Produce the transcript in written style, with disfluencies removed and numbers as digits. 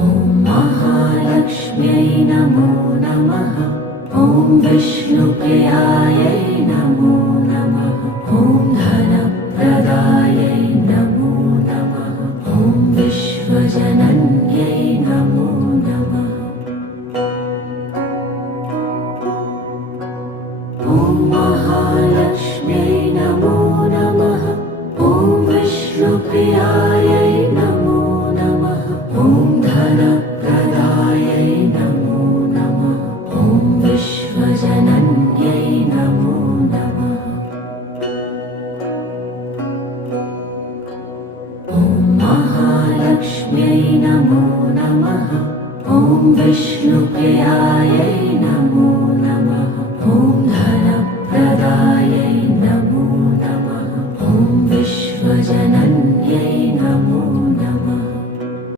ॐ महालक्ष्म्यै नमो नमः। ॐ विष्णुप्रियायै नमो नमः। ॐ धनप्रदायै नमो नमः। ॐ विश्वजनन्यै नमो नमः। ॐ महालक्ष्म्यै नमो नमः। ॐ विष्णुप्रियायै नमो नमः। ॐ धनप्रदायै नमो नमः। ॐ विश्वजनन्यै नमो नमः। ॐ महालक्ष्म्यै नमो नमः। ॐ विष्णुप्रियायै नमो